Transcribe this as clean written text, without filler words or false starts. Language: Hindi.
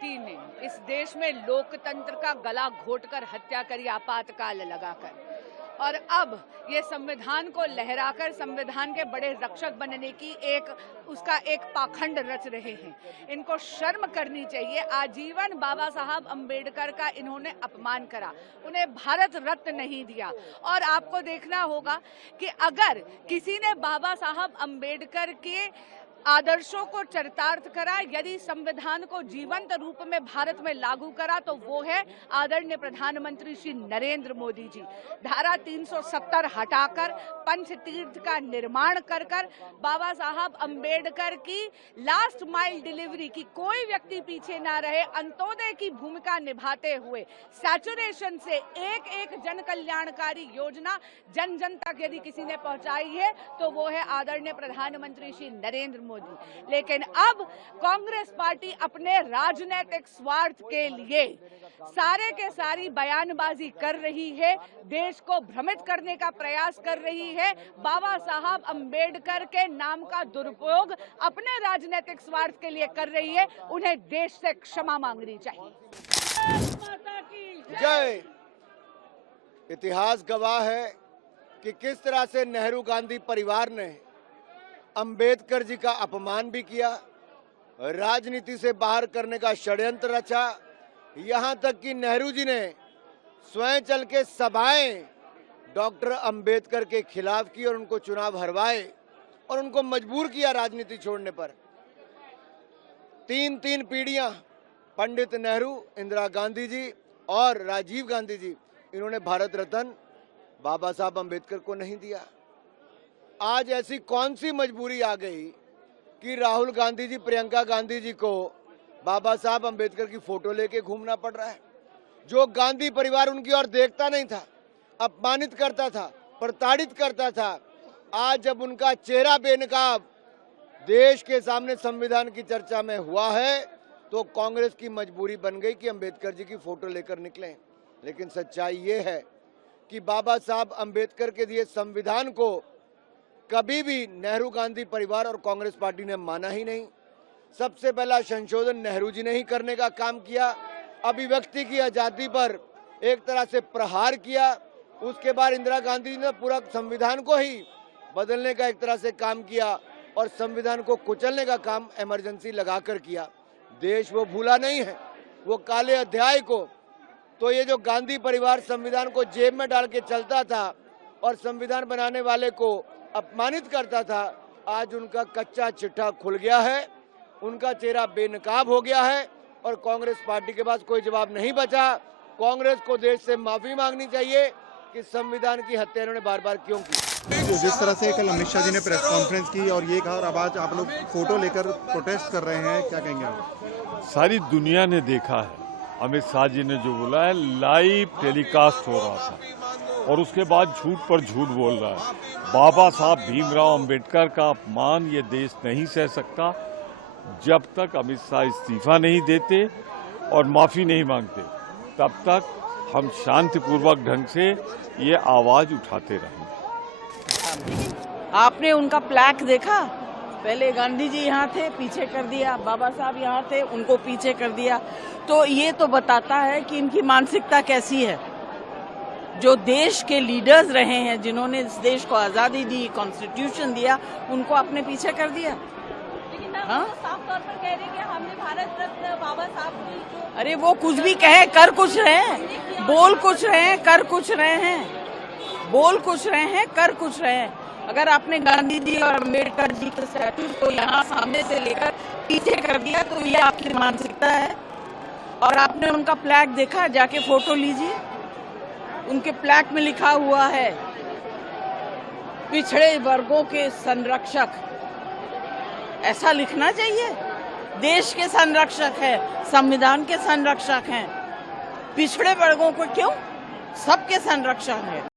पार्टी ने इस देश में लोकतंत्र का गला घोटकर हत्या करी आपातकाल लगाकर, और अब ये संविधान को लहराकर संविधान के बड़े रक्षक बनने की उसका एक पाखंड रच रहे हैं। इनको शर्म करनी चाहिए। आजीवन बाबा साहब अंबेडकर का इन्होंने अपमान करा, उन्हें भारत रत्न नहीं दिया। और आपको देखना होगा कि अगर किसी ने बाबा साहब अंबेडकर के आदर्शों को चरितार्थ करा, यदि संविधान को जीवंत रूप में भारत में लागू करा, तो वो है आदरणीय प्रधानमंत्री श्री नरेंद्र मोदी जी। धारा 370 हटाकर पंचतीर्थ का निर्माण कर बाबा साहब अंबेडकर की लास्ट माइल डिलीवरी की कोई व्यक्ति पीछे ना रहे, अंत्योदय की भूमिका निभाते हुए सैचुरेशन से एक एक जन कल्याणकारी योजना जन जन तक यदि किसी ने पहुंचाई है तो वो है आदरणीय प्रधानमंत्री श्री नरेंद्र मोदी। लेकिन अब कांग्रेस पार्टी अपने राजनीतिक स्वार्थ के लिए सारे के सारी बयानबाजी कर रही है, देश को भ्रमित करने का प्रयास कर रही है, बाबा साहब अंबेडकर के नाम का दुरुपयोग अपने राजनीतिक स्वार्थ के लिए कर रही है। उन्हें देश से क्षमा मांगनी चाहिए। जय। इतिहास गवाह है कि किस तरह से नेहरू गांधी परिवार ने अंबेडकर जी का अपमान भी किया, राजनीति से बाहर करने का षड्यंत्र रचा। यहाँ तक कि नेहरू जी ने स्वयं चल के सभाएं डॉक्टर अंबेडकर के खिलाफ की और उनको चुनाव हरवाए और उनको मजबूर किया राजनीति छोड़ने पर। तीन पीढ़ियां, पंडित नेहरू, इंदिरा गांधी जी और राजीव गांधी जी, इन्होंने भारत रत्न बाबा साहब अंबेडकर को नहीं दिया। आज ऐसी कौन सी मजबूरी आ गई कि राहुल गांधी जी, प्रियंका गांधी जी को बाबा साहब अंबेडकर की फोटो लेके घूमना पड़ रहा है? जो गांधी परिवार उनकी ओर देखता नहीं था, अपमानित करता था, प्रताड़ित करता था, आज जब उनका चेहरा बेनकाब देश के सामने संविधान की चर्चा में हुआ है तो कांग्रेस की मजबूरी बन गई कि अंबेडकर जी की फोटो लेकर निकलें। लेकिन सच्चाई ये है कि बाबा साहब अंबेडकर के दिए संविधान को कभी भी नेहरू गांधी परिवार और कांग्रेस पार्टी ने माना ही नहीं। सबसे पहला संशोधन नेहरू जी ने ही करने का काम किया, अभिव्यक्ति की आजादी पर एक तरह से प्रहार किया। उसके बाद इंदिरा गांधी जी ने पूरा संविधान को ही बदलने का एक तरह से काम किया और संविधान को कुचलने का काम इमरजेंसी लगाकर किया। देश वो भूला नहीं है, वो काले अध्याय को। तो ये जो गांधी परिवार संविधान को जेब में डाल के चलता था और संविधान बनाने वाले को अपमानित करता था, आज उनका कच्चा चिट्ठा खुल गया है, उनका चेहरा बेनकाब हो गया है और कांग्रेस पार्टी के पास कोई जवाब नहीं बचा। कांग्रेस को देश से माफी मांगनी चाहिए कि संविधान की हत्या इन्होंने बार बार क्यों की। जिस तरह से कल अमित शाह जी ने प्रेस कॉन्फ्रेंस की और ये कहा, और अब आज आप लोग फोटो लेकर प्रोटेस्ट कर रहे हैं, क्या कहेंगे आप? सारी दुनिया ने देखा है अमित शाह जी ने जो बोला है, लाइव टेलीकास्ट हो रहा था और उसके बाद झूठ पर झूठ बोल रहा है। बाबा साहब भीमराव अंबेडकर का अपमान ये देश नहीं सह सकता जब तक अमित शाह इस्तीफा नहीं देते और माफी नहीं मांगते, तब तक हम शांतिपूर्वक ढंग से ये आवाज उठाते रहेंगे। आपने उनका प्लैक देखा? पहले गांधी जी यहाँ थे, पीछे कर दिया, बाबा साहब यहाँ थे, उनको पीछे कर दिया। तो ये तो बताता है कि इनकी मानसिकता कैसी है। जो देश के लीडर्स रहे हैं, जिन्होंने इस देश को आजादी दी, कॉन्स्टिट्यूशन दिया, उनको आपने पीछे कर दिया। लेकिन हाँ? साफ तौर पर कह रहे हैं कि हमने भारत रत्न बाबा साहब को। अरे वो कुछ भी कहे, कर कुछ रहे हैं, बोल कुछ रहे हैं, कर कुछ रहे हैं, बोल कुछ रहे हैं, कर कुछ रहे हैं। अगर आपने गांधी जी और अम्बेडकर जी के स्टैचू को यहाँ सामने से लेकर पीछे कर दिया तो ये आपकी मानसिकता है। और आपने उनका प्लैक देखा? जाके फोटो लीजिए, उनके प्लैक में लिखा हुआ है पिछड़े वर्गों के संरक्षक। ऐसा लिखना चाहिए। देश के संरक्षक है, संविधान के संरक्षक हैं, पिछड़े वर्गों को क्यों? सबके संरक्षक है।